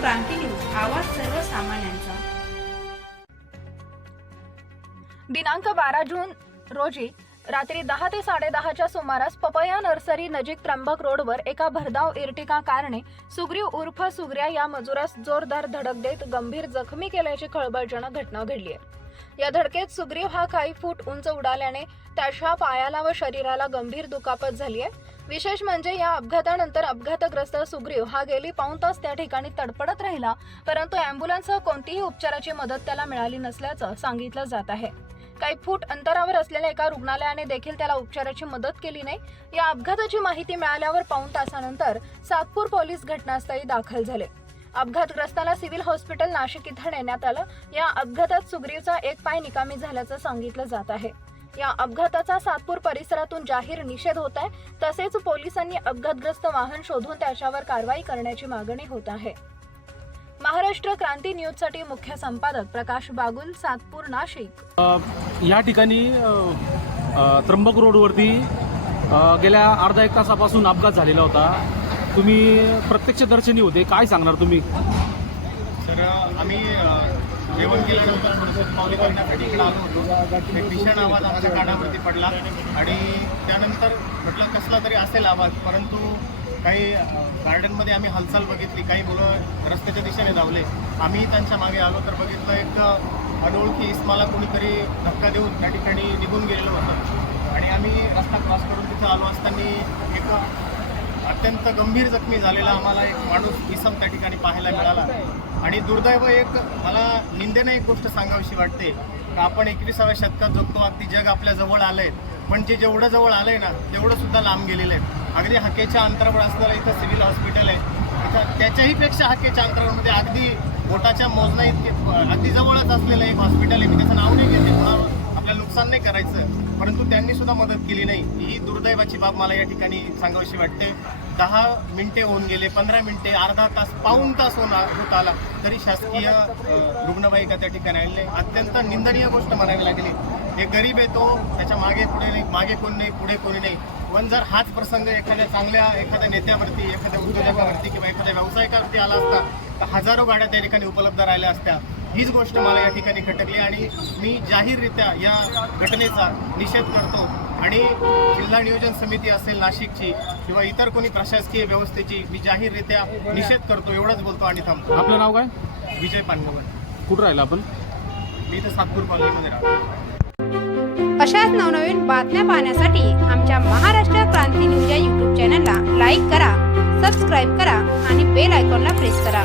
क्रांती news, आवाज सर्वसामान्यांचा। दिनांक 12 जून रोजी रात्री 10 ते 10:30च्या सुमारास पपया नर्सरी नजीक त्र्यंबक रोडवर एका भरधाव इर्टिका कारने सुग्रीव उर्फ सुग्र्या या मजुरास जोरदार धडक देत गंभीर जखमी केल्याची खळबळजनक घटना घडली आहे। या धडकेत सुग्रीव हा काही फूट उंच उडाल्याने त्याच्या पायाला व शरीराला गंभीर दुखापत झाली आहे। विशेष म्हणजे या अपघातानंतर अपघातग्रस्त सुग्रीव हा गेली पाऊण तास त्या ठिकाणी तडफडत राहिला, परंतु अँब्युलन्ससह कोणतीही उपचाराची मदत त्याला मिळाली नसल्याचं सांगितलं जात आहे। काही फूट अंतरावर असलेल्या एका रुग्णालयाने देखील त्याला उपचाराची मदत केली नाही। या अपघाताची माहिती मिळाल्यावर पाऊण तासानंतर सातपूर पोलीस घटनास्थळी दाखल झाले। अपघातग्रस्ताला सिव्हिल हॉस्पिटल नाशिक इथं नेण्यात आलं। या अपघातात सुग्रीवचा एक पाय निकामी झाल्याचं सांगितलं जात आहे। या अपघाताचा सातपूर परिसरातून जाहीर निषेध होत आहे। तसेच पोलिसांनी अपघातग्रस्त वाहन शोधून त्याच्यावर कारवाई करण्याची मागणी होत आहे। महाराष्ट्र क्रांती न्यूज साठी मुख्य संपादक प्रकाश बागुल, सातपूर, नाशिक। या ठिकाणी त्र्यंबक रोडवरती गेल्या अर्धा एक तासापासून अपघात झालेला होता। तुम्ही प्रत्यक्षदर्शनी होते, काय सांगणार तुम्ही? सर, आम्ही जेवण केल्यानंतर थोडंसं पावली करण्यासाठी इकडे आलो होतो। एक भीषण आवाज आमच्या कानावरती पडला आणि त्यानंतर म्हटलं कसला तरी असेल आवाज, परंतु काही गार्डनमध्ये आम्ही हालचाल बघितली, काही मुलं रस्त्याच्या दिशेने धावले। आम्ही त्यांच्या मागे आलो तर बघितलं एक अनोळखी इस्माला कोणीतरी धक्का देऊन त्या ठिकाणी निघून गेलेलं होतं आणि आम्ही रस्ता क्रॉस करून तिथं आलो असताना एक अत्यंत गंभीर जखमी झालेला आम्हाला एक माणूस इसम त्या ठिकाणी पाहायला मिळाला। आणि दुर्दैव एक मला निंदेने एक गोष्ट सांगावीशी वाटते का आपण 21व्या शतकात जगतो। अगदी जग आपल्या जवळ आलंय, पण जे जेवढं जवळ आलंय ना तेवढं सुद्धा लांब गेलेलं आहे। अगदी हाकेच्या अंतरावर असणारं इथं सिव्हिल हॉस्पिटल आहे, त्याच्याही पेक्षा हाकेच्या अंतरावरमध्ये अगदी बोटाच्या मोजण्या इतके अगदी जवळच असलेलं एक हॉस्पिटल आहे। मी त्याचं नाव नाही घेते, कोणाला आपल्याला नुकसान नाही करायचं, परंतु त्यांनी सुद्धा मदत केली नाही। ही दुर्दैवाची बाब मला या ठिकाणी सांगावीशी वाटते। 10 मिनिटे होऊन गेले, 15 मिनिटे, अर्धा तास, पाऊण तास होत आला तरी शासकीय रुग्णवाहिका त्या ठिकाणी आलेली आहे। अत्यंत निंदनीय गोष्ट म्हणावी लागली। एक गरीब आहे, तो त्याच्या मागे पुढे नाही, मागे कोणी नाही, पुढे कोणी नाही। पण जर हाच प्रसंग एखाद्या नेत्यावरती, एखाद्या उद्योजकावरती किंवा एखाद्या व्यावसायिकावरती आला असता तर हजारो गाड्या त्या ठिकाणी उपलब्ध राहिल्या असत्या। हीच गोष्ट मला या ठिकाणी खटकली आणि मी जाहीररित्या या घटनेचा निषेध करतो आणि जिल्हा नियोजन समिती असेल नाशिकची किंवा इतर कोणी प्रशासकीय व्यवस्थेची मी जाहीररित्या निषेध करतो। एवढंच बोलतो आणि थांबतो। आपलं नाव काय? विजय पानगवण। कुठं राहिला आपण? मी इथं सातपूर कॉलनीमध्ये राहतो। अशाच नवनवीन बातम्या पाहण्यासाठी आमच्या महाराष्ट्र क्रांती न्यूज या YouTube चॅनलला लाईक करा, सबस्क्राईब करा आणि बेल आयकॉनला प्रेस करा।